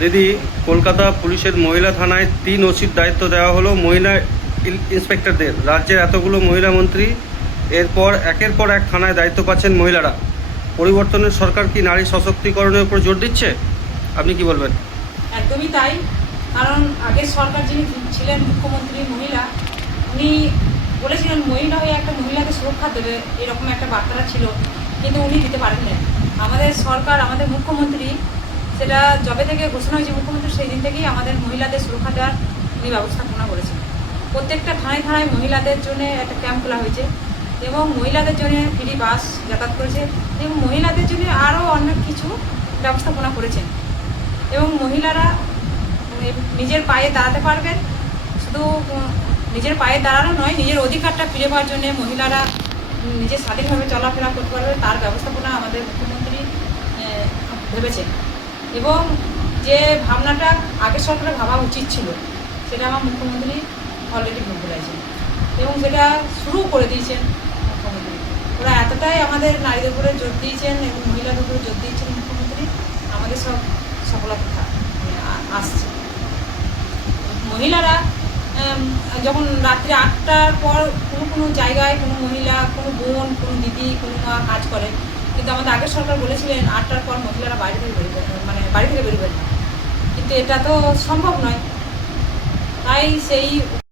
দিদি, কলকাতা পুলিশের মহিলা থানায় 3 ওসির দায়িত্ব দেওয়া হলো মহিলা ইন্সপেক্টরদের। রাজ্যের এতগুলো মহিলা মন্ত্রী, এরপর একের পর এক থানায় দায়িত্ব পাচ্ছেন মহিলারা। পরিবর্তনের সরকার কি নারী সশক্তিকরণের উপর জোর দিচ্ছে? আপনি কি বলবেন? একদমই তাই। কারণ আগের সরকার যিনি ছিলেন মুখ্যমন্ত্রী মহিলা, উনি বলেছিলেন মহিলা হয়ে একটা মহিলাকে সুরক্ষা দেবে, এরকম একটা বার্তাটা ছিল, কিন্তু উনি দিতে পারেননি। আমাদের সরকার, আমাদের মুখ্যমন্ত্রী, সেটা যবে থেকে ঘোষণা হয়েছে মুখ্যমন্ত্রী, সেই দিন থেকেই আমাদের মহিলাদের সুরক্ষা দেওয়ার উনি ব্যবস্থাপনা করেছেন। প্রত্যেকটা থানায় থানায় মহিলাদের জন্য একটা ক্যাম্প খোলা হয়েছে এবং মহিলাদের জন্য ফ্রি বাস যাতায়াত করেছে এবং মহিলাদের জন্য আরও অনেক কিছু ব্যবস্থাপনা করেছেন। এবং মহিলারা নিজের পায়ে দাঁড়াতে পারবেন। শুধু নিজের পায়ে দাঁড়ানো নয়, নিজের অধিকারটা ফিরে পাওয়ার জন্য মহিলারা নিজের স্বাধীনভাবে চলাফেরা করতে পারবে, তার ব্যবস্থাপনা আমাদের মুখ্যমন্ত্রী ভেবেছেন। এবং যে ভাবনাটা আগের সরকারের ভাবা উচিত ছিল, সেটা আমার মুখ্যমন্ত্রী অলরেডি ভেবে রয়েছেন এবং সেটা শুরু করে দিয়েছেন মুখ্যমন্ত্রী। ওরা এতটাই আমাদের নারীদের উপরে জোর দিয়েছেন এবং মহিলাদের উপরে জোর দিয়েছেন মুখ্যমন্ত্রী, আমাদের সব সফলতা আসছে। মহিলারা যখন রাত্রি 8টার পর কোনো কোনো জায়গায় কোনো মহিলা, কোনো বোন, কোনো দিদি, কোনো মা কাজ করে, কিন্তু আমাদের আগের সরকার বলেছিলেন 8টার পর মহিলারা বাড়ি থেকে বেরোবেন না, কিন্তু এটা তো সম্ভব নয়। তাই সেই